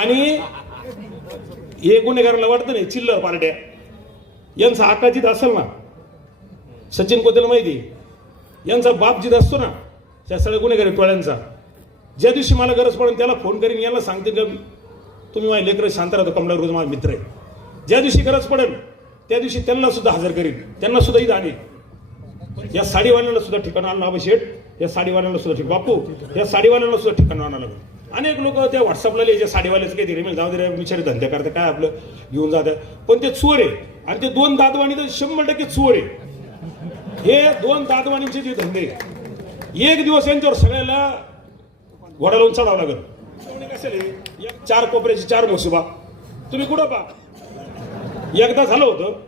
आणि हे गुन्हेगाराला वाटतं नाही चिल्लर पार्ट्या. यांचा आकाजित असेल ना सचिन कोतेला माहिती यांचा बाप जिथ असतो ना त्या सगळ्या गुन्हेगारी टोळ्यांचा. ज्या दिवशी मला गरज पडेल त्याला फोन करीन याला सांगते का तुम्ही माझे लेकर शांत राहतो कमला रोज माझा मित्र आहे ज्या दिवशी गरज पडेल त्या दिवशी त्यांना सुद्धा हजर करीन त्यांना सुद्धा इथं आणेल या साडीवाल्यांना सुद्धा ठिकाण आणलं आबा शेठ या साडीवाल्यांना सुद्धा ठिकाण बापू या साडीवाल्यांना सुद्धा ठिकाण आणावं लागलं. अनेक लोक त्या व्हॉट्सअपला लिहायचे साडीवाल्याच काही दिले जाऊ दे रे, बिचारे धंदे करतात काय आपलं घेऊन जातात पण ते चोर आहे. आणि ते दोन दादवाणी तर शंभर टक्के चोर आहे. हे दोन दादवाणींचे जे धंदे एक दिवस यांच्यावर सगळ्याला घोडा लावून चढावं लागेल. एक चार कोपऱ्याची चार म्हसोबा. तुम्ही कुठं पा एकदा झालं होतं.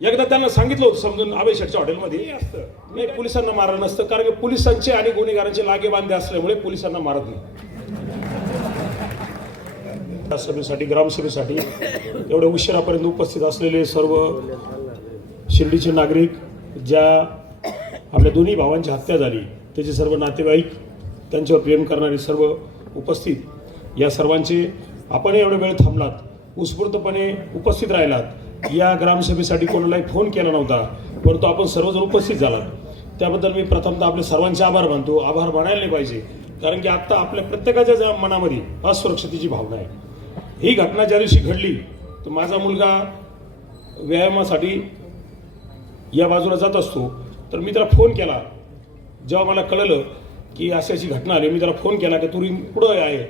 एकदा त्यांना सांगितलं होतं समजून अभय हॉटेलमध्ये. हे असतं. नाही पोलिसांना मारलं नसतं कारण की पोलिसांचे आणि गुन्हेगारांचे लागे बांधे असल्यामुळे पोलिसांना मारत नाही. सभेसाठी ग्रामसभेसाठी एवढ्या उशिरापर्यंत उपस्थित असलेले सर्व शिर्डीचे नागरिक ज्या आपल्या दोन्ही भावांची हत्या झाली त्याचे सर्व नातेवाईक त्यांच्यावर प्रेम करणारे सर्व उपस्थित या सर्वांचे आपण एवढा वेळ थांबलात उत्स्फूर्तपणे उपस्थित राहिलात. या ग्रामसभेसाठी कोणालाही फोन केला नव्हता परंतु आपण सर्वजण उपस्थित झालात. त्याबद्दल मी प्रथमतः आपले सर्वांचे आभार मानतो. आभार मानायला नाही पाहिजे. कारण की आत्ता आपल्या प्रत्येकाच्या ज्या मनामध्ये असुरक्षतेची भावना आहे. ही घटना ज्या दिवशी घडली तर माझा मुलगा व्यायामासाठी या बाजूला जात असतो. तर मी त्याला फोन केला. जेव्हा मला कळलं की अशी अशी घटना आली मी त्याला फोन केला की तू कुठं आहे.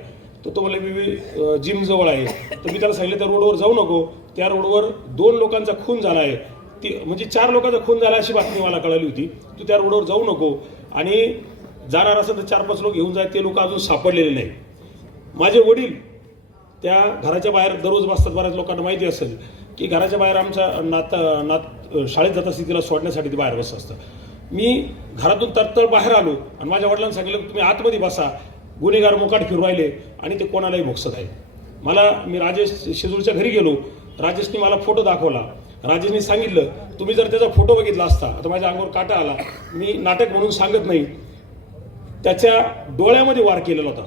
तर तो मला मी जिम जवळ आहे. तर मी त्याला सांगितलं त्या रोडवर जाऊ नको. त्या रोडवर दोन लोकांचा खून झाला आहे. ती म्हणजे चार लोकांचा खून झाला अशी बातमी मला कळली होती. तू त्या रोडवर जाऊ नको. आणि जाणार असेल तर चार पाच लोक घेऊन जाय. ते लोक अजून सापडलेले नाही माझे वडील त्या घराच्या बाहेर दररोज बसतात. बऱ्याच लोकांना माहिती असेल की घराच्या बाहेर आमच्या नात नात शाळेत जात असते तिला सोडण्यासाठी ते बाहेर बसत असतं मी घरातून तरतळ बाहेर आलो आणि माझ्या वडिलांना सांगितलं तुम्ही आतमध्ये बसा. गुन्हेगार मोकाट फिरू राहिले आणि ते कोणालाही भोगसत आहे मला मी राजेश शेजूरच्या घरी गेलो. राजेशने मला फोटो दाखवला. राजेशने सांगितलं तुम्ही जर त्याचा फोटो बघितला असता आता माझ्या अंगावर काटा आला. मी नाटक म्हणून सांगत नाही त्याच्या डोळ्यामध्ये वार केलेला होता.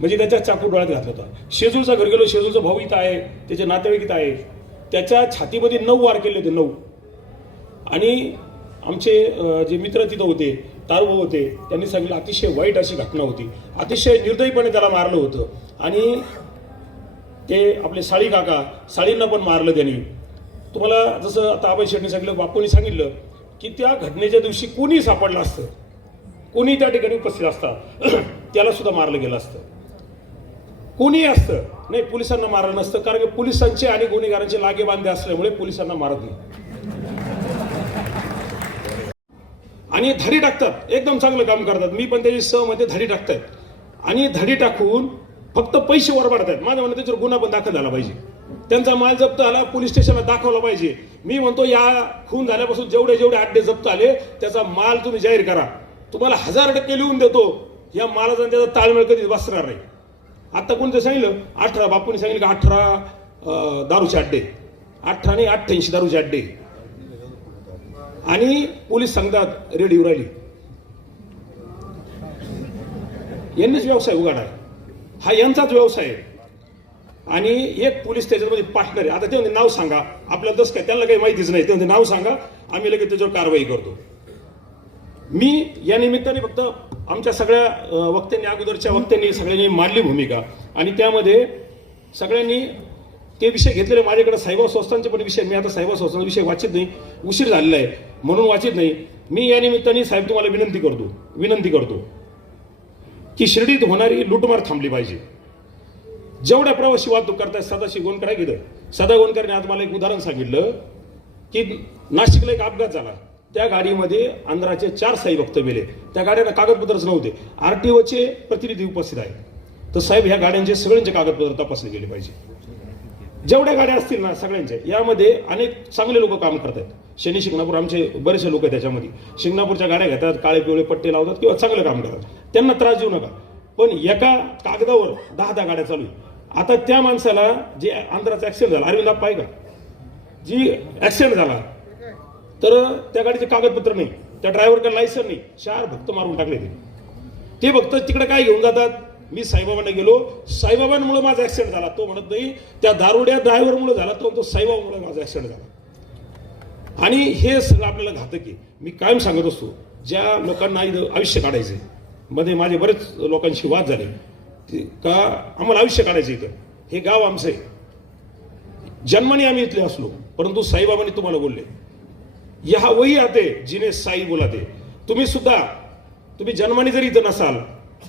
म्हणजे त्याच्या चाकू डोळ्यात घातला होता. शेजूरचा घर गेलो शेजूरचा भाऊ इथं आहे त्याचे नातेवाईक इथं आहे. त्याच्या छातीमध्ये नऊ वार केले होते नऊ. आणि आमचे जे मित्र तिथं होते तारुभाऊ होते त्यांनी सांगितलं अतिशय वाईट अशी घटना होती. अतिशय निर्दयीपणे त्याला मारलं होतं. आणि ते आपले साळी काका साळींना पण मारलं त्यांनी. तुम्हाला जसं आता अभय शेटने सांगितलं बापूंनी सांगितलं की त्या घटनेच्या दिवशी कोणी सापडलं असतं. कोणी त्या ठिकाणी उपस्थित असतात त्याला सुद्धा मारलं गेलं असतं. कोणी असतं? नाही पोलिसांना मारलं नसतं कारण की पोलिसांचे आणि गुन्हेगारांचे लागे बांधे असल्यामुळे पोलिसांना मारत नाही. आणि धडी टाकतात. एकदम चांगलं काम करतात. मी पण त्याची सहमध्ये धडी टाकतात आणि धडी टाकून फक्त पैसे वरबाडतात माझं म्हणणं त्याच्यावर गुन्हा पण दाखल झाला पाहिजे. त्यांचा माल जप्त आला पोलीस स्टेशनला दाखवला पाहिजे. मी म्हणतो या खून झाल्यापासून जेवढे जेवढे अड्डे जप्त आले त्याचा माल तुम्ही जाहीर करा. तुम्हाला हजार टक्के लिहून देतो. या मालाचा त्याचा ताळमेळ कधीच बसणार नाही. आता कोणतं सांगितलं? अठरा. बापूने सांगितलं की अठरा दारूचे अड्डे. अठरा आणि अठ्ठ्याऐंशी दारूचे अड्डे. आणि पोलीस सांगतात रेडिओ राहिली. यांनीच व्यवसाय उघडा हा यांचाच व्यवसाय आहे. आणि एक पोलीस त्याच्यामध्ये पार्टनर आहे. आता ते नाव सांगा. आपल्याला तसं काय त्यांना काही माहितीच नाही. ते नाव सांगा. आम्ही लगेच त्याच्यावर कारवाई करतो. मी या निमित्ताने फक्त आमच्या सगळ्या वक्त्यांनी अगोदरच्या वक्त्यांनी सगळ्यांनी मांडली भूमिका. आणि त्यामध्ये सगळ्यांनी ते विषय घेतलेले माझ्याकडे साहेबा संस्थांचे पण विषय मी आता साहेबा संस्थांचा विषय वाचित नाही उशीर झालेला आहे म्हणून वाचित नाही. मी या निमित्ताने साहेब तुम्हाला विनंती करतो विनंती करतो की शिर्डीत होणारी लुटमार थांबली पाहिजे. जेवढ्या प्रवासी वाहतूक करतायत सदाशी गोंडकर आहे किती सदा गोंडकरने आज मला एक उदाहरण सांगितलं की नाशिकला एक अपघात झाला. त्या गाडीमध्ये आंध्राचे चार साई भक्त मेले. त्या गाड्यांना कागदपत्रच नव्हते. आरटीओचे प्रतिनिधी उपस्थित आहेत. तर साहेब ह्या गाड्यांचे सगळ्यांचे कागदपत्र तपासले गेले पाहिजे. जेवढ्या गाड्या असतील ना सगळ्यांच्या यामध्ये अनेक चांगले लोक काम करतात. शनी शिंगणापूर आमचे बरेचसे लोक आहेत त्याच्यामध्ये. शिंगणापूरच्या गाड्या घेतात काळे पिवळे पट्टे लावतात किंवा चांगलं काम करतात. त्यांना त्रास देऊ नका. पण एका कागदावर दहा दहा गाड्या चालू आता त्या माणसाला जे आंध्राचा ऍक्सिडेंट झाला अरविंद आप्पा आहे का? जी ऍक्सिडेंट झाला तर त्या गाडीचे कागदपत्र नाही. त्या ड्रायव्हरकडे लायसन नाही. चार भक्त मारून टाकले ते. ते भक्त तिकडे काय घेऊन जातात? मी साईबाबांना गेलो. साईबाबांमुळे माझा ऍक्सिडेंट झाला. तो म्हणत नाही त्या दारुड्या ड्रायव्हरमुळे झाला तो म्हणतो साईबाबामुळे माझा ऍक्सिडेंट झाला. आणि हे सगळं आपल्याला घातक आहे. मी कायम सांगत असतो ज्या लोकांना इथं आयुष्य काढायचं मध्ये माझे बरेच लोकांशी वाद झाले का आम्हाला आयुष्य काढायचं इथं? हे गाव आमचं आहे. जन्माने आम्ही इथले असलो परंतु साईबाबांनी तुम्हाला बोलले. यहा वही आते जिने साई बोलाते. तुम्ही सुद्धा तुम्ही जन्माने जरी इथं नसाल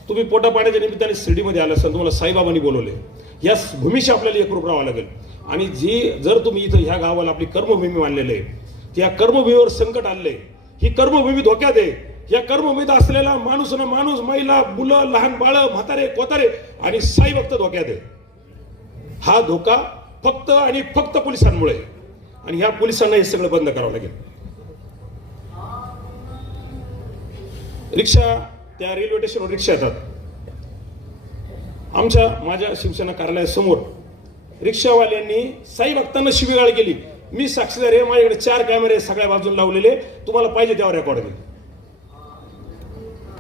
तुम्ही पोटा पाण्याच्या निमित्ताने शिर्डीमध्ये आलं असाल तुम्हाला साईबाबांनी बोलवले. या भूमीशी आपल्याला एक रूप राहावं लागेल. आणि जी जर तुम्ही इथं ह्या गावाला आपली कर्मभूमी मानलेली आहे त्या कर्मभूमीवर संकट आणले ही कर्मभूमी धोक्यात आहे. या कर्मभूमीत असलेला माणूस ना माणूस महिला मुलं लहान बाळ म्हातारे कोतारे आणि साई भक्त धोक्यात आहे. हा धोका फक्त आणि फक्त पोलिसांमुळे आणि ह्या पोलिसांना हे सगळं बंद करावं लागेल. रिक्षा त्या रेल्वे स्टेशनवर रिक्षा येतात. आमच्या माझ्या शिवसेना कार्यालयासमोर रिक्षावाल्यांनी साई भक्तांना शिवीगाळ केली. मी साक्षीदार आहे माझ्याकडे चार कॅमेरे सगळ्या बाजूला लावलेले तुम्हाला पाहिजे त्यावर रेकॉर्ड होईल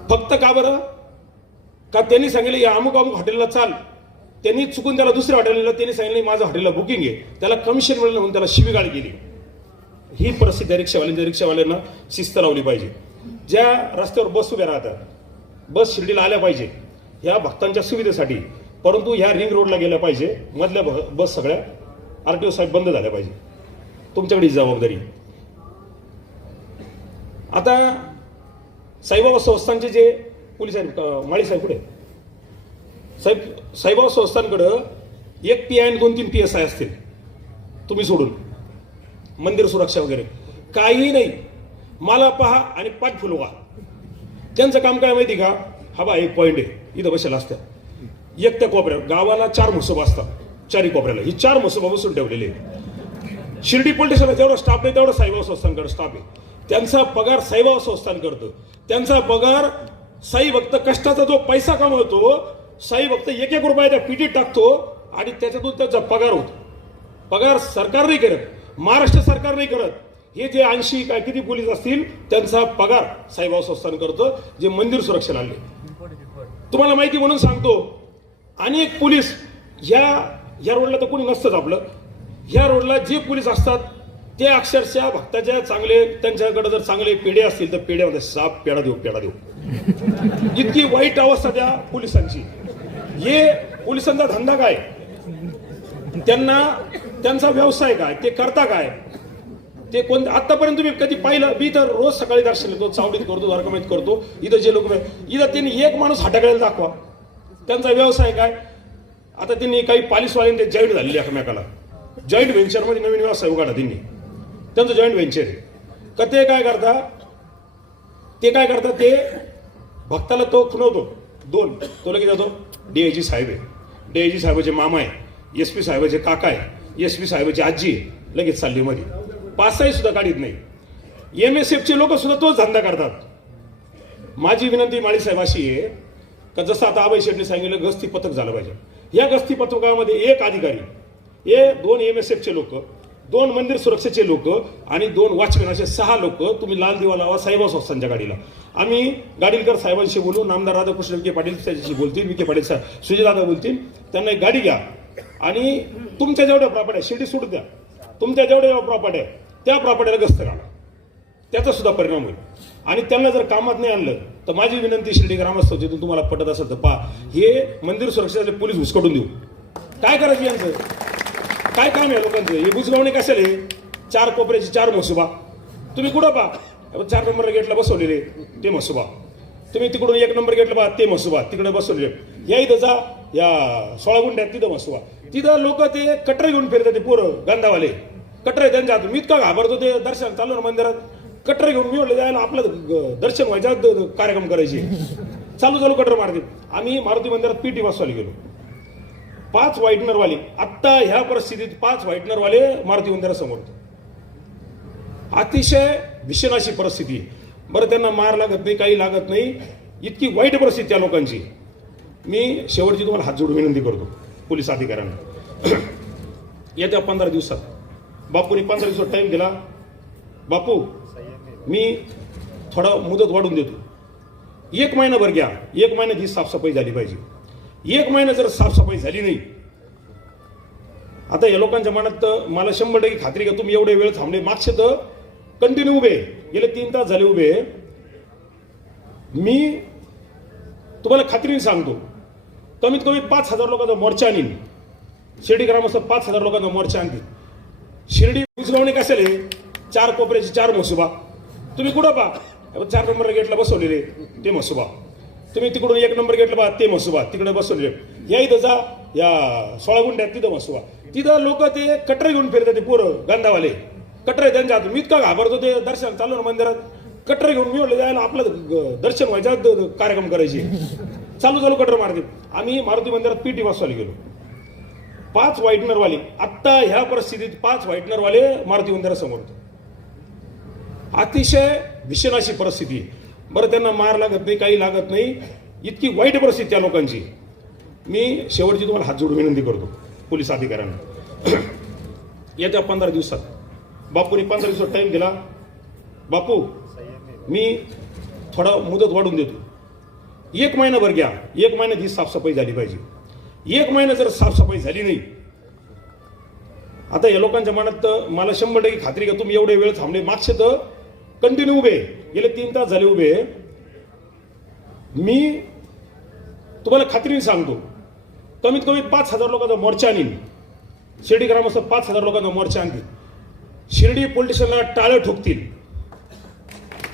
फक्त का बरं? का त्यांनी सांगितलं या अमुक अमुक हॉटेलला चाल. त्यांनी चुकून त्याला दुसऱ्या हॉटेलला त्यांनी सांगितलं माझं हॉटेलला बुकिंग आहे. त्याला कमिशन मिळलं म्हणून त्याला शिवीगाळ केली. ही परिस्थिती आहे रिक्षावाल्यांच्या रिक्षावाल्यांना शिस्त लावली पाहिजे. ज्या रस्त्यावर बस उभ्या राहतात बस शिर्डीला आल्या पाहिजे ह्या भक्तांच्या सुविधेसाठी. परंतु ह्या रिंग रोडला गेल्या पाहिजे मधल्या ब- बस सगळ्या आर टी ओ साहेब बंद झाल्या पाहिजे. तुमच्याकडे जबाबदारी. आता साईबाबा संस्थानचे जे पोलीस आहेत माळी साहेब कुठे? साहेब साईबाबा संस्थांकडं एक पी आय आणि दोन तीन पी एस आय असतील तुम्ही सोडून. मंदिर सुरक्षा वगैरे. काही नाही. मला पहा आणि पाठ फुलवा. त्यांचं काम काय माहिती का? हा बा एक पॉईंट आहे. इथं बसेल असतात एक त्या कोपऱ्यात गावाला चार म्हसोबा असतात चारी कोपऱ्याला. ही चार म्हसोबा बसून ठेवलेले आहे शिर्डी पोलीस स्टेशनला जेवढा स्टाफ नाही तेवढा साईबाबा संस्थानकडे स्टाफ आहे. त्यांचा पगार साईबाव संस्थान करतं. त्यांचा पगार साई भक्त कष्टाचा जो पैसा कमवतो साई भक्त एक एक रुपया त्या पिटीत टाकतो आणि त्याच्यातून त्याचा पगार होतो. पगार सरकार नाही करत. महाराष्ट्र सरकार नाही करत. हे जे ऐंशी काय किती पोलीस असतील त्यांचा पगार साईबाबा संस्थान करतं जे मंदिर सुरक्षेला आणले. तुम्हाला माहिती म्हणून सांगतो अनेक पोलीस या या रोडला तर कोणी नसतंच आपलं. या रोडला जे पोलीस असतात ते अक्षरशः भक्ताच्या चांगले त्यांच्याकडे जर चांगले पेढे असतील तर पेढ्यामध्ये साप पेढा देऊ पेढा देऊ. इतकी वाईट अवस्था त्या पोलिसांची. हे पोलिसांचा धंदा काय? त्यांना त्यांचा व्यवसाय काय? ते करता काय? ते कोण आतापर्यंत तुम्ही कधी पाहिलं? मी तर रोज सकाळी दर्शन येतो चावडीत करतो द्वारकामीत करतो इथं जे लोक इथं त्यांनी एक माणूस हाटाकळ्याला दाखवा. त्यांचा व्यवसाय काय? आता त्यांनी काही पालिसवाल्यांनी ते जॉईंट झालेले एकमेकाला. जॉईंट व्हेंचरमध्ये नवीन व्यवसाय उघडला त्यांनी. त्यांचं जॉईंट व्हेंचर आहे. का ते काय करता? ते काय करतात ते भक्ताला तो खुणवतो दोन. तो लगेच जातो डीआयजी साहेब आहे. डीआयजी साहेबाचे मामा आहे. एस पी साहेबाचे काका आहे. एस पी साहेबाची आजी आहे. लगेच चालली मध्ये. पाचही सुद्धा काढीत नाही. एम एस एफचे लोक सुद्धा तोच धंदा करतात. माझी विनंती माळी अशी आहे का जसं आता अभय शेटने सांगितलं गस्ती पथक झालं पाहिजे. या गस्ती पथकामध्ये एक अधिकारी हे दोन एम एस एफचे लोक दोन मंदिर सुरक्षेचे लोक आणि दोन वॉचमॅन असे सहा लोक तुम्ही लाल दिवा लावा साहेबा संस्थांच्या गाडीला आम्ही गाडीलकर साहेबांशी बोलू नामदार राधाकृष्ण विखे पाटील त्याच्याशी बोलतील विखे पाटील साहेब सुजयदादा बोलतील त्यांना एक गाडी घ्या. आणि तुमच्या जेवढ्या प्रॉपर्ट आहे शिर्डी सोडू द्या. तुमच्या जेवढ्या प्रॉपर्ट आहे त्या प्रॉपर्टीला गस्त घाला. त्याचा सुद्धा परिणाम होईल. आणि त्यांना जर कामात नाही आणलं तर माझी विनंती शिर्डी ग्रामस्थ जिथून तुम्हाला पटत असेल तर पहा हे मंदिर सुरक्षेचे पोलीस हुसकडून देऊ. काय करायचं यांचं? काय काम आहे लोकांचं? हे बुजगावणे कशाला आहे चार कोपऱ्याची चार मसुबा तुम्ही कुठं पा चार नंबर गेटला बसवलेले ते मसुबा तुम्ही तिकडून एक नंबर गेटला पहा ते मसुबा तिकडे बसवलेले. या इथं जा या सोळा गुंड्यात तिथं मसुबा तिथं लोक ते कटर घेऊन फिरतात ते पोरं गंधावाले. कटरे त्यांच्या हातात मी इतका घाबरतो ते दर्शन चालू ना मंदिरात. कटरे घेऊन मी म्हटलं जायला आपलं दर्शन व्हायच्या कार्यक्रम करायचे. चालू चालू कटर मारते. आम्ही मारुती मंदिरात पीटी बसवायला गेलो. पाच व्हाईटनरवाले आत्ता ह्या परिस्थितीत पाच व्हाईटनरवाले मारुती मंदिरासमोर अतिशय विषणाशी परिस्थिती. बरं त्यांना मार लागत नाही काही लागत नाही. इतकी वाईट परिस्थिती त्या लोकांची. मी शेवटची तुम्हाला हात जोडून विनंती करतो पोलीस अधिकाऱ्यांना. येत्या पंधरा दिवसात बापूने पंधरा दिवसात टाईम दिला. बापू मी थोडा मुदत वाढून देतो. एक महिनाभर घ्या. एक महिन्यात ही साफसफाई झाली पाहिजे. एक महिना जर साफसफाई झाली नाही आता या लोकांच्या मनात तर मला शंभर टक्के खात्री का तुम्ही एवढे वेळ थांबले? मागचे तर कंटिन्यू उभे गेले तीन तास झाले उभे मी तुम्हाला खात्रीने सांगतो. कमीत कमी पाच हजार लोकांचा मोर्चा आणीन. शिर्डी ग्रामस्थ पाच हजार लोकांचा मोर्चा आणतील. शिर्डी उजगावणे कशाले चार कोपऱ्याचे चार मसुबा तुम्ही कुठं पा चार नंबर गेटला बसवलेले ते मसुबा तुम्ही तिकडून एक नंबर गेटला पा ते मसुबा तिकडे बसवलेले या इथं जा या सोळा गुंड्यात तिथं मसुबा तिथं लोक ते कटरे घेऊन फिरतात ते पोरं गंधावाले. कटरे त्यांच्या हातून. मी इतका घाबरतो ते दर्शन चालू ना मंदिरात. कटरे घेऊन मी म्हणलं जायला आपलं दर्शन व्हायचं कार्यक्रम करायचे. चालू चालू कटर मारते आम्ही मारुती मंदिरात पीटी बसवायला गेलो. पाच व्हाईटनरवाले आत्ता ह्या परिस्थितीत पाच व्हाईटनरवाले मारुती मंदिरासमोर होते. अतिशय भीषण अशी परिस्थिती बरं त्यांना मार लागत नाही काही लागत नाही. इतकी वाईट परिस्थिती त्या लोकांची. मी शेवटची तुम्हाला हात जोडून विनंती करतो पोलीस अधिकाऱ्यांना. येत्या पंधरा दिवसात. बापूने पंधरा दिवसात टाईम दिला. बापू मी थोडा मुदत वाढून देतो. एक महिनाभर घ्या. एक महिन्यात ही साफसफाई झाली पाहिजे. एक महिना जर साफसफाई झाली नाही. आता या लोकांच्या मनात मला शंभर टक्के खात्री का तुम्ही एवढे वेळ थांबले. मागचे तर कंटिन्यू उभे गेले तीन तास झाले उभे मी तुम्हाला खात्रीने सांगतो. कमीत कमी पाच हजार लोकांचा मोर्चा आणीन. शिर्डी ग्रामस्थ पाच हजार लोकांचा मोर्चा आणतील. शिर्डी पोलीस स्टेशनला टाळं ठोकतील.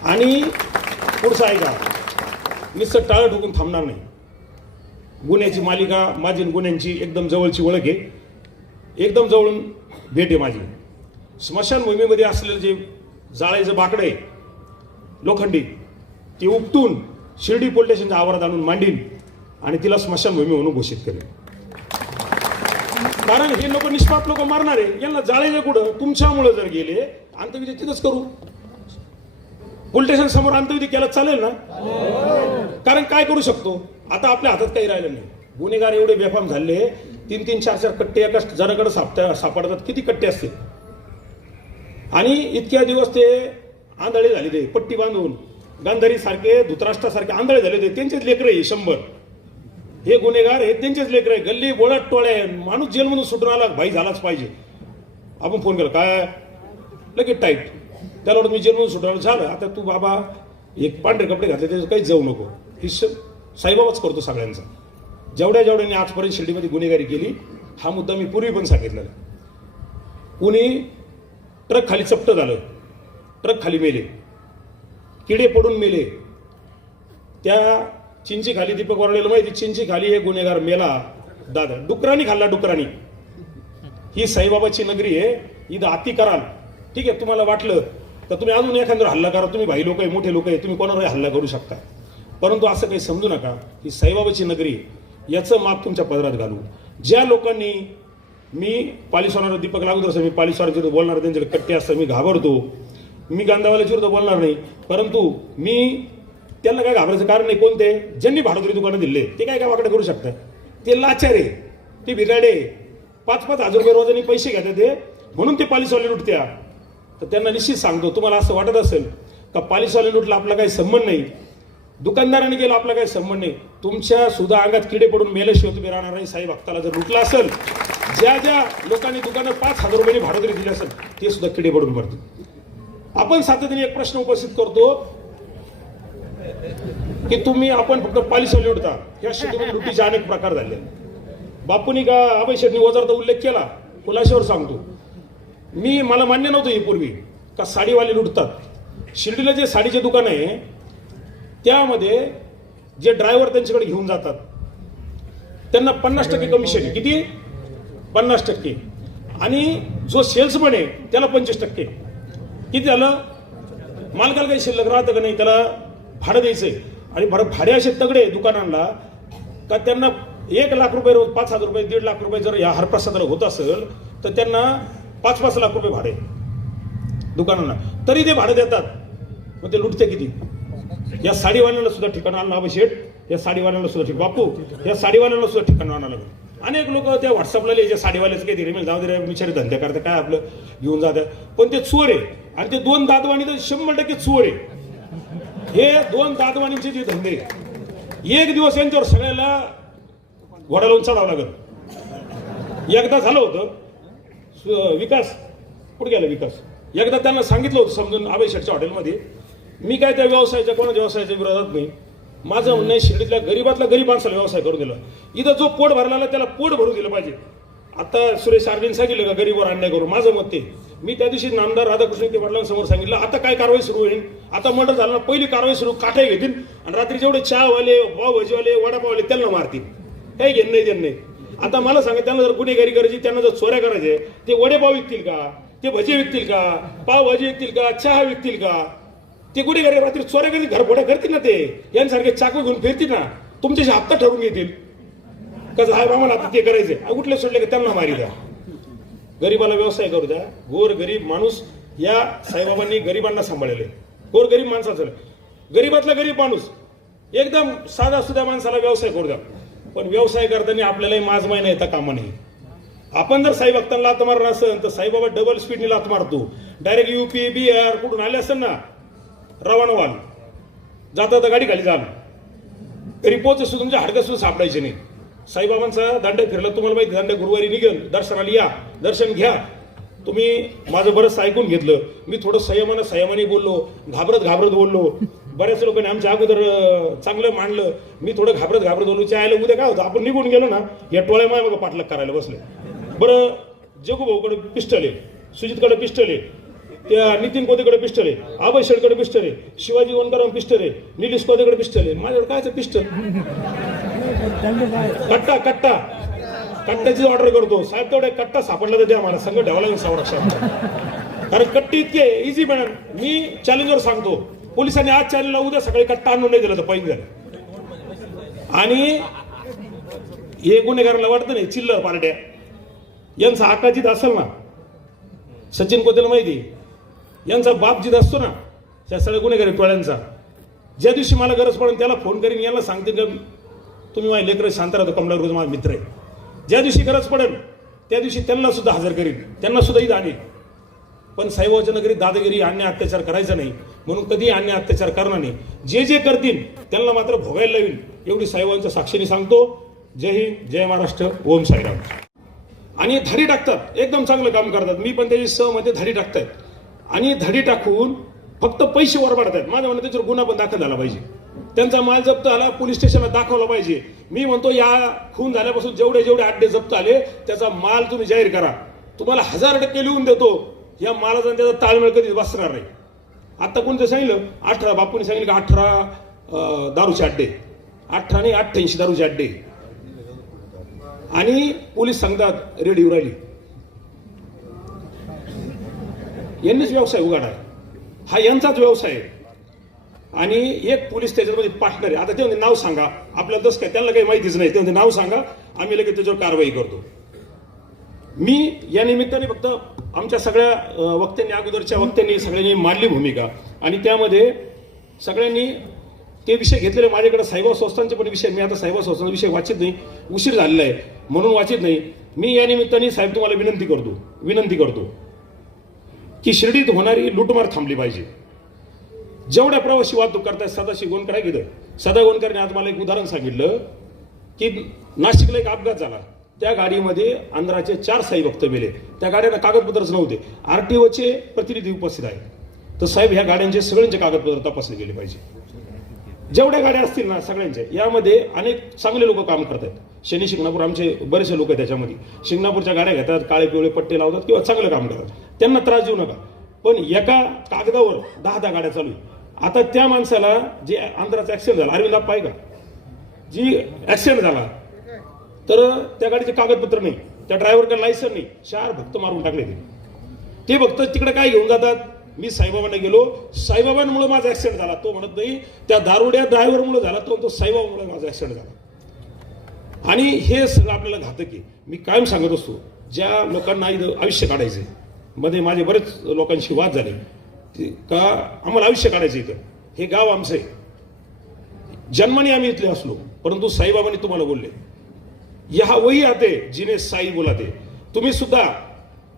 आणि पुढचं ऐका. नुसतं टाळं ठोकून थांबणार नाही. गुन्ह्याची मालिका माझी गुन्ह्यांची एकदम जवळची ओळख आहे. एकदम जवळून भेट आहे माझी. स्मशानभूमीमध्ये असलेलं जे जाळायचं बाकडं आहे लोखंडी ते उपटून शिर्डी पोलीस स्टेशनच्या आवारात आणून मांडीन आणि तिला स्मशानभूमी म्हणून घोषित करेन कारण हे लोक निष्पाप लोक मारणार आहे. यांना जाळायचं कुठं? तुमच्यामुळे जर गेले अंतविधी तिथंच करू. पोलीस स्टेशन समोर अंतविधी केला चालेल ना? कारण काय करू शकतो? आता आपल्या हातात काही राहिलं नाही. गुन्हेगार एवढे बेफाम झाले तीन तीन चार चार कट्टे एका जणाकडे सापता सापडतात. किती कट्टे असतील आणि इतक्या दिवस ते आंधळे झाले ते पट्टी बांधून. गांधारीसारखे धुतराष्ट्रासारखे आंधळे झाले ते. त्यांचेच लेकर आहे शंभर. हे गुन्हेगार हे त्यांचेच लेकर आहे. गल्ली बोळात टोळ्या माणूस माणूस जेलमधून सुटून आला भाई झालाच पाहिजे. आपण फोन केला काय? लगेच टाईट. त्याला वाटतं मी जेलमधून सुटून झालं. आता तू बाबा एक पांढरे कपडे घातले त्याचं काही जाऊ नको. ही साईबाबाच करतो सगळ्यांचा. जेवढ्या जेवढ्याने आजपर्यंत शिर्डीमध्ये गुन्हेगारी केली हा मुद्दा मी पूर्वी पण सांगितलेला कुणी ट्रक खाली चपटं झालं ट्रक खाली मेले किडे पडून मेले त्या चिंची खाली दीपक वरलेलं माहिती चिंची खाली हे गुन्हेगार मेला दादा डुकरानी खाल्ला डुकरानी. ही साईबाबाची नगरी आहे इथं अति कराल. ठीक आहे तुम्हाला वाटलं तर तुम्ही अजून एखाद्यावर हल्ला करा तुम्ही भाई लोक आहे मोठे लोक आहे तुम्ही कोणावरही हल्ला करू शकता. परंतु असं काही समजू नका ही साईबाबाची नगरी याचं माप तुमच्या पदरात घालू. ज्या लोकांनी मी पालिसवानावर दीपक लागू असं मी पालिसवाराच्या विरुद्ध बोलणार त्यांच्याकडे कट्टे असतात मी घाबरतो. मी गांधावाल्याच्या विरुद्ध बोलणार नाही. परंतु मी त्यांना काय घाबरायचं कारण नाही कोणते? ज्यांनी भाडोत्री दुकानं दिले ते काय काय वाकडे करू शकतात? ते लाचार आहे ते बिराडे पाच पाच हजार रुपये रोजाने पैसे घेतात ते म्हणून ते पालिसवाले लुटत्या. तर त्यांना निश्चित सांगतो तुम्हाला असं वाटत असेल का पालिसवाले लुटला आपला काही संबंध नाही? दुकानदाराने गेलं आपला काही संबंध नाही. तुमच्या सुद्धा अंगात किडे पडून मेल्याशिवाय तुम्ही राहणार नाही साई भक्ताला जर लुटला असेल ज्या ज्या लोकांनी दुकानं पाच हजार रुपये भाडं तरी दिली असेल ते सुद्धा किडे पडून मरतील. आपण सातत्याने एक प्रश्न उपस्थित करतो की तुम्ही आपण फक्त पालिसा लुटता या शेतीमध्ये लुटीचे अनेक प्रकार झाले. बापूनी का अभय शेटनी वजारचा उल्लेख केला? खुलाशावर सांगतो. मी मला मान्य नव्हतं ही पूर्वी का साडीवाले लुटतात. शिर्डीला जे साडीचे दुकान आहे त्यामध्ये जे ड्रायव्हर त्यांच्याकडे घेऊन जातात त्यांना पन्नास टक्के कमिशन आहे किती? पन्नास टक्के. आणि जो सेल्समन आहे त्याला पंचवीस टक्के. किती झालं? मालकाला काही शिल्लक राहतं का नाही त्याला भाडं द्यायचंय. आणि भाडं भाडे असे तगडे आहे दुकानांना का त्यांना एक लाख रुपये रोज पाच हजार रुपये दीड लाख रुपये जर या हरप्रसादाला होत असेल तर त्यांना पाच पाच लाख रुपये भाडे दुकानांना. तरी ते भाडं देतात. मग ते लुटते किती? या साडीवाल्यांना सुद्धा ठिकाण आणलं अभय या साडीवाल्यांना सुद्धा ठिकाण. बापू या साडीवाल्यांना सुद्धा ठिकाण आणावं लागलं अनेक लोक त्या व्हॉट्सअपला लिहायचे साडीवाल्याचं काही रिमेल जाऊ दे रे, बिचारे धंदे करतात काय आपलं? घेऊन जातात पण ते चोर आहे. आणि ते दोन दादवाणी तर शंभर टक्के चोर आहे. हे दोन दादवाणीचे जे धंदे एक दिवस यांच्यावर सगळ्याला घोडा लावून चढावं लागत एकदा झालं होतं विकास. कुठे गेला विकास? एकदा त्यांना सांगितलं होतं समजून आबाई हॉटेलमध्ये मी काय त्या व्यवसायाच्या कोणाच्या व्यवसायाच्या विरोधात नाही माझं म्हणणं आहे शिर्डीतल्या गरीबातला गरीब माणसाला व्यवसाय करून दिला. इथं जो पोट भरला त्याला पोट भरू दिलं पाहिजे. आता सुरेश सार्जेन सांगितलं का गरीबवर अन्याय करू? माझं मत ते. मी त्या दिवशी नामदार राधाकृष्ण ते वडिलांसमोर सांगितलं आता काय कारवाई सुरू होईल? आता मर्डर झालं ना पहिली कारवाई सुरू काठे घेतील आणि रात्री जेवढे चहावाले पावभाजीवाले वडापावले त्यांना मारतील. काही घेणं नाही त्यांना नाही. आता मला सांगा त्यांना जर गुन्हेगारी करायची त्यांना जर चोऱ्या करायचे ते वडेपाव विकतील का? ते भजी विकतील का? पावभाजी विकतील का? चहा विकतील का? ते घरी रात्री चोऱ्या कधी घरफोड्या करतील ना ते यांसारखे चाकू घेऊन फिरतील ना तुमच्याशी हप्ता ठरवून घेतील कसं आहे मामा आता ते करायचे कुठले सोडले का? त्यांना मारी द्या. गरीबाला व्यवसाय करू द्या. गोर गरीब माणूस या साईबाबांनी गरिबांना सांभाळले. गोर गरीब माणसाचं गरीबातला गरीब माणूस एकदम साधा सुद्धा माणसाला व्यवसाय करू द्या. पण व्यवसाय करताना आपल्यालाही माज महिना येता कामा नाही आपण जर साई भक्तांना लात मारणार असेल तर साईबाबा डबल स्पीडने लात मारतो. डायरेक्ट युपी बिहार कुठून आले असेल ना रवाना व्हाल जाता जाता गाडी खाली जाल तरी पोच तुमच्या हाडकं सुद्धा सापडायचे नाही. साईबाबांचा दांड फिरला तुम्हाला माहिती दांड गुरुवारी निघेल. दर्शनाला या. दर्शन घ्या. तुम्ही माझं बरंच ऐकून घेतलं. मी थोडं संयमानं संयमाने बोललो. घाबरत घाबरत बोललो. बऱ्याच लोकांनी आमच्या अगोदर चांगलं मांडलं. मी थोडं घाबरत घाबरत बोललो. चायला उद्या काय होतं? आपण निघून गेलो ना या टोळ्या माय बघा पाठलाग करायला बसले बरं जगू भाऊकडे पिस्टल आहे. सुजितकडे पिस्टल आहे. त्या नितीन कोतेकडे पिस्टल आहे आभय शेडकडे पिस्टल आहे शिवाजी वनकर पिस्टल आहे निलेश कोतेकडे पिस्टल आहे. माझ्याकडे कायचं पिस्टल? कट्टा कट्टा. कट्ट्याची ऑर्डर करतो. साहेब तेवढे कट्टा सापडला तर द्या मला. संघ ठेवायला लागेल संरक्षण. कारण कट्टी इतके इझी मॅडम मी चॅलेंजवर सांगतो. पोलिसांनी आज चॅलेंजला उद्या सकाळी कट्टा आणून नाही दिला तर पैन झालं आणि हे गुन्हेगाराला वाटतं नाही चिल्लर पार्ट्या. यांचा आकाशित असेल ना? सचिन कोतेला माहिती आहे. यांचा बाप जिथ असतो ना त्या सगळ्या गुन्हेगारी टोळ्यांचा. ज्या दिवशी मला गरज पडेल त्याला फोन करीन याला सांगते का तुम्ही माझे लेकर शांत राहतो कमला रोज माझा मित्र आहे. ज्या दिवशी गरज पडेल त्या दिवशी त्यांना सुद्धा हजर करीन त्यांना सुद्धा इथं आणीन. पण साईबाबाच्या नगरीत दादागिरी अन्य अत्याचार करायचा नाही म्हणून कधी अन्य अत्याचार करणार नाही. जे जे करतील त्यांना मात्र भोगायला लावीन. एवढी साईबाबांच्या साक्षीने सांगतो जय हिंद जय महाराष्ट्र ओम साईराम. आणि धाडी टाकतात एकदम चांगलं काम करतात. मी पण त्याची सहमध्ये धाडी टाकतात आणि धडी टाकून फक्त पैसे वरबाडतात माझं म्हणणं त्याच्यावर गुन्हा पण दाखल झाला पाहिजे. त्यांचा माल जप्त आला पोलीस स्टेशनला दाखवला पाहिजे. मी म्हणतो या खून झाल्यापासून जेवढे जेवढे अड्डे जप्त आले त्याचा माल तुम्ही जाहीर करा. तुम्हाला हजार टक्के लिहून देतो या मालाचा त्याचा ताळमेळ कधी बसणार नाही. आत्ता कोणतं सांगितलं? अठरा बापूने सांगितलं का अठरा दारूचे अड्डे अठरा आणि अठ्ठ्याऐंशी दारूचे अड्डे आणि पोलीस सांगतात रेडी राहिली. यांनीच व्यवसाय उघाडा हा यांचाच व्यवसाय आहे. आणि एक पोलीस त्याच्यामध्ये पार्टनर आहे आता ते म्हणजे नाव सांगा. आपल्याला तसं काय त्यांना काही माहितीच नाही. ते म्हणजे नाव सांगा. आम्ही लगेच त्याच्यावर कारवाई करतो. मी या निमित्ताने फक्त आमच्या सगळ्या वक्त्यांनी अगोदरच्या वक्त्यांनी सगळ्यांनी मांडली भूमिका. आणि त्यामध्ये सगळ्यांनी ते विषय घेतलेले माझ्याकडे साईबाबा संस्थांचे पण विषय मी आता साईबाबा संस्थांचा विषय वाचित नाही. उशीर झालेला आहे. म्हणून वाचित नाही. मी या निमित्ताने साहेब तुम्हाला विनंती करतो. विनंती करतो. की शिर्डीत होणारी लुटमार थांबली पाहिजे. जेवढ्या प्रवासी वाहतूक करतायत सदाशी गोंडकर आहे किती सदा गोंडकरने आज मला एक उदाहरण सांगितलं की नाशिकला एक अपघात झाला. त्या गाडीमध्ये आंध्राचे चार साई भक्त मेले. त्या गाड्यांना कागदपत्रच नव्हते. आरटीओचे प्रतिनिधी उपस्थित आहेत. तर साहेब ह्या गाड्यांचे सगळ्यांचे कागदपत्र तपासले गेले पाहिजे. जेवढ्या गाड्या असतील ना सगळ्यांच्या यामध्ये अनेक चांगले लोक काम करतात. शनी शिंगणापूर आमचे बरेचसे लोक आहेत त्याच्यामध्ये. शिंगणापूरच्या गाड्या घेतात काळे पिवळे पट्टे लावतात किंवा चांगलं काम करतात. त्यांना त्रास देऊ नका. पण एका कागदावर दहा दहा गाड्या चालू आता त्या माणसाला जे आंध्राचा ऍक्सिडेंट झाला अरविंद आप्पा आहे का? जी ऍक्सिडेंट झाला तर त्या गाडीचे कागदपत्र नाही. त्या ड्रायव्हरकडे लायसन नाही. चार भक्त मारून टाकले ते. ते भक्त तिकडे काय घेऊन जातात? मी साईबाबांना गेलो. साईबाबांमुळे माझा ॲक्सिडेंट झाला. तो म्हणत नाही त्या दारुड्या ड्रायव्हरमुळे झाला तो तो साईबाबामुळे माझा ॲक्सिडेंट झाला. आणि हे सगळं आपल्याला घातक आहे. मी कायम सांगत असतो ज्या लोकांना इथं आयुष्य काढायचे मध्ये माझे बरेच लोकांशी वाद झाले का आम्हाला आयुष्य काढायचं इथं? हे गाव आमचं आहे. जन्माने आम्ही इथले असलो परंतु साईबाबांनी तुम्हाला बोलले या वही आते जिने साई बोलाते. तुम्ही सुद्धा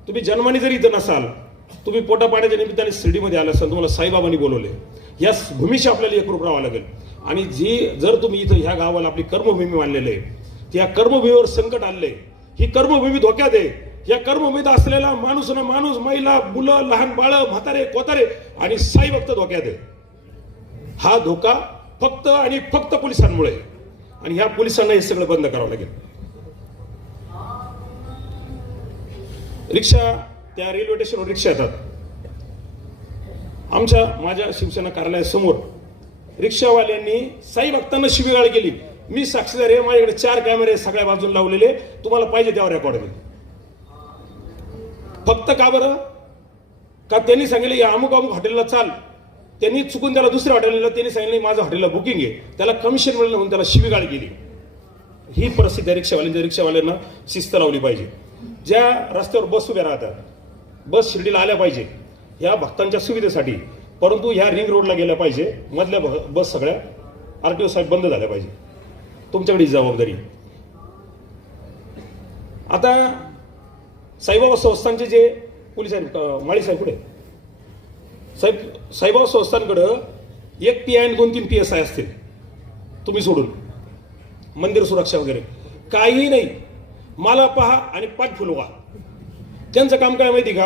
तुम्ही जन्माने जरी इथं नसाल तुम्ही पोटा पाण्याच्या निमित्ताने शिर्डीमध्ये आला असाल तुम्हाला साईबाबांनी बोलवले. या भूमीशी आपल्याला एकरूप राहावं लागेल. आणि जी जर तुम्ही इथं ह्या गावाला आपली कर्मभूमी मानलेली आहे त्या कर्मभूमीवर संकट आणले ही कर्मभूमी धोक्यात आहे. या कर्मभूमीत असलेला माणूस ना माणूस महिला मुलं लहान बाळ म्हातारे कोतारे आणि साई भक्त धोक्यात आहे. हा धोका फक्त आणि फक्त पोलिसांमुळे आणि ह्या पोलिसांना हे सगळं बंद करावं लागेल. रिक्षा त्या रेल्वे स्टेशनवर रिक्षा येतात. आमच्या माझ्या शिवसेना कार्यालयासमोर रिक्षावाल्यांनी साई भक्तांना शिबिगाळ केली. मी साक्षीदार आहे माझ्याकडे चार कॅमेरे सगळ्या बाजूला लावलेले. तुम्हाला पाहिजे त्यावर रेकॉर्ड मी फक्त का बरं? का त्यांनी सांगितलं या अमुक अमुक हॉटेलला चाल. त्यांनी चुकून त्याला दुसऱ्या हॉटेलला त्यांनी सांगितलं माझं हॉटेलला बुकिंग आहे. त्याला कमिशन मिळलं म्हणून त्याला शिबिगाळ केली. ही परिस्थिती आहे रिक्षावाल्यांच्या रिक्षावाल्यांना शिस्त लावली पाहिजे. ज्या रस्त्यावर बस उभ्या राहतात बस शिर्डीला आल्या पाहिजे. ह्या भक्तांच्या सुविधेसाठी. परंतु ह्या रिंग रोडला गेल्या पाहिजे. मधल्या ब- बस सगळ्या आर टी ओ साहेब बंद झाल्या पाहिजे. तुमच्याकडे जबाबदारी. आता साईबाबा संस्थानचे जे पोलीस आहेत अं, माळी साहेब कुठे? साहेब साईबाबा संस्थांकडं एक पी आय आणि दोन तीन पी एस आय असतील. तुम्ही सोडून. मंदिर सुरक्षा वगैरे. काहीही नाही. मला पहा आणि पाठ फुलवा. त्यांचं काम काय माहिती का?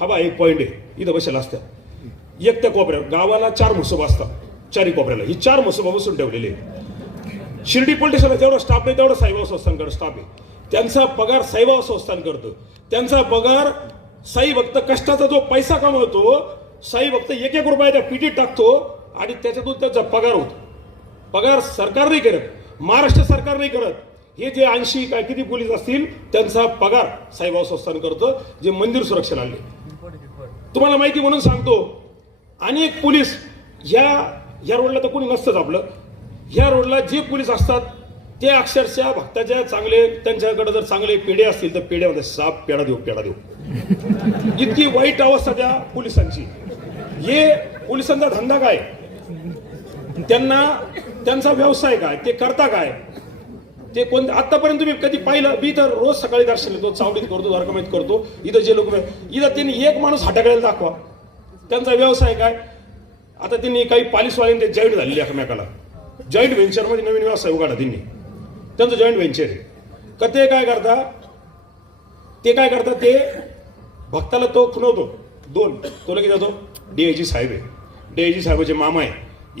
हा बा एक पॉईंट आहे. इथं बसेल असतात एक त्या कोपऱ्यावर गावाला चार म्हसोबा असतात. चारी कोपऱ्याला. ही चार म्हसोबा बसून ठेवलेले आहे. शिर्डी पोलीस स्टेशनला जेवढा स्टाफ आहे तेवढा साईबाबा संस्थानकडे स्टाफ आहे. त्यांचा पगार साईबाब संस्थान करतं. त्यांचा पगार साई भक्त कष्टाचा जो पैसा कमवतो साई भक्त एक एक रुपया त्या पिटीत टाकतो आणि त्याच्यातून त्याचा पगार होतो. पगार सरकार नाही करत. महाराष्ट्र सरकार नाही करत. हे जे ऐंशी काय किती पोलीस असतील त्यांचा पगार साईबाबा संस्थान करतं जे मंदिर सुरक्षेला आणले. तुम्हाला माहिती म्हणून सांगतो अनेक पोलीस या या रोडला तर कोणी नसतंच आपलं. या रोडला जे पोलीस असतात ते अक्षरशः भक्ताच्या चांगले त्यांच्याकडे जर चांगले पेढे असतील तर पेढ्यामध्ये साप पेढा देऊ पेढा देऊ. इतकी वाईट अवस्था त्या पोलिसांची. हे पोलिसांचा धंदा काय? त्यांना त्यांचा व्यवसाय काय? ते करता काय? ते कोण आतापर्यंत तुम्ही कधी पाहिलं मी तर रोज सकाळी दर्शन येतो चावडीत करतो द्वारकामीत करतो. इथं जे लोक इथं त्यांनी एक माणूस हाटाकड्याला दाखवा. त्यांचा व्यवसाय काय? आता त्यांनी काही पालिसवाल्यांनी ते जॉईंट झालेले एकमेकाला. जॉईंट व्हेंचरमध्ये नवीन व्यवसाय उघडा त्यांनी. त्यांचं जॉईंट व्हेंचर आहे. का ते काय करता? ते काय करतात ते भक्ताला तो खुणवतो दोन. तो लगेच जातो डीआयजी साहेब आहे. डीआयजी साहेबाचे मामा आहे.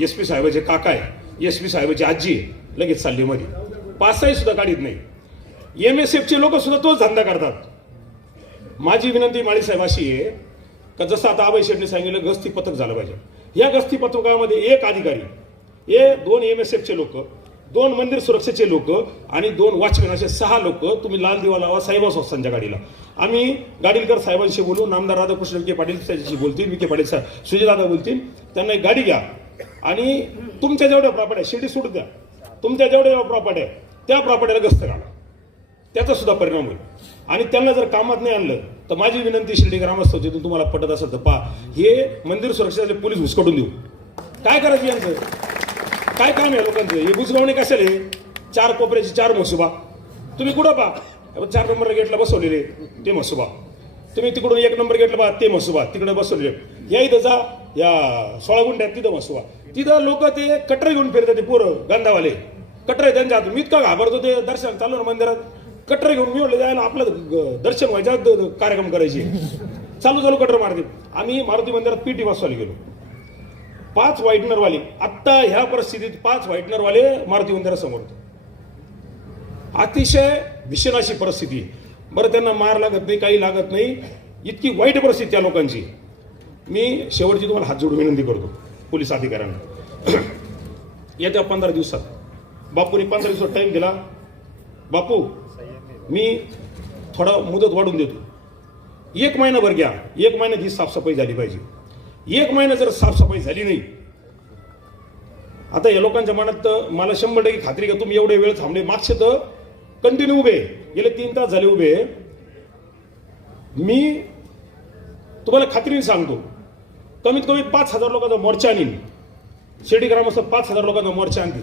एस पी साहेबाचे काका आहे. एस पी साहेबाची आजी आहे. लगेच चालली मध्ये. पासही सुद्धा काढीत नाही. एम एस एफचे लोक सुद्धा तोच धंदा करतात. माझी विनंती माळी साहेब अशी आहे का जसं आता अभय शेटने सांगितलं गस्ती पथक झालं पाहिजे. या गस्ती पथकामध्ये एक अधिकारी हे दोन एम एस एफचे लोक दोन मंदिर सुरक्षेचे लोक आणि दोन वॉचमॅन असे सहा लोक तुम्ही लाल दिवा लावा साहेबा संस्थांच्या गाडीला. आम्ही गाडीलकर साहेबांशी बोलू नामदार राधाकृष्ण विखे पाटील त्याच्याशी बोलतील विखे पाटील साहेब सुजयदादा बोलतील त्यांना एक गाडी घ्या. आणि तुमच्या जेवढ्या प्रॉपर्टी आहे शिर्डी सोडून द्या. तुमच्या जेवढ्या प्रॉपर्टी आहे त्या प्रॉपर्टीला गस्त घाला. त्याचा सुद्धा परिणाम होईल. आणि त्यांना जर कामात नाही आणलं तर माझी विनंती शिर्डी ग्रामस्थ होती तिथून तुम्हाला पटत असेल तर पहा हे मंदिर सुरक्षेचे पोलीस हुसकटून देऊ. काय करायचं यांचं? काय काम आहे लोकांचं? हे बुजगावणे कशाले? चार कोपऱ्याची चार मसुबा तुम्ही कुठं पहा? चार नंबर गेटला बसवलेले ते मसुबा तुम्ही तिकडून एक नंबर गेटला पहा ते मसुबा तिकडे बसवलेले. या इथं जा या सोळा गुंड्यात तिथं मसुबा तिथं लोक ते कटर घेऊन फिरतात ते पोरं गंधावाले. कटरे आहे त्यांच्या मी इतका घाबरतो ते दर्शन चालू ना मंदिरात. कटरे घेऊन मी म्हटलं जायला आपलं दर्शन व्हायच्या कार्यक्रम करायचे. चालू चालू कटर मारते. आम्ही मारुती मंदिरात पीटी बसवायला गेलो. पाच व्हाईटनरवाले आत्ता ह्या परिस्थितीत पाच व्हाईटनरवाले मारुती मंदिरासमोर अतिशय भीषण अशी परिस्थिती. बरं त्यांना मार लागत नाही काही लागत नाही. इतकी वाईट परिस्थिती त्या लोकांची. मी शेवटची तुम्हाला हात जोडून विनंती करतो पोलीस अधिकाऱ्यांना. येत्या पंधरा दिवसात बापूने पंधरा दिवसात टाईम दिला. बापू मी थोडा मुदत वाढून देतो. एक महिनाभर घ्या. एक महिन्यात ही साफसफाई झाली पाहिजे. एक महिना जर साफसफाई झाली नाही आता या लोकांच्या मनात मला शंभर टक्के खात्री का तुम्ही एवढे वेळ थांबले? मागचे तर कंटिन्यू उभे गेले तीन तास झाले उभे मी तुम्हाला खात्रीने सांगतो. कमीत कमी पाच हजार लोकांचा मोर्चा आणीन. शेडी ग्रामस्थ पाच हजार लोकांचा मोर्चा आणतील.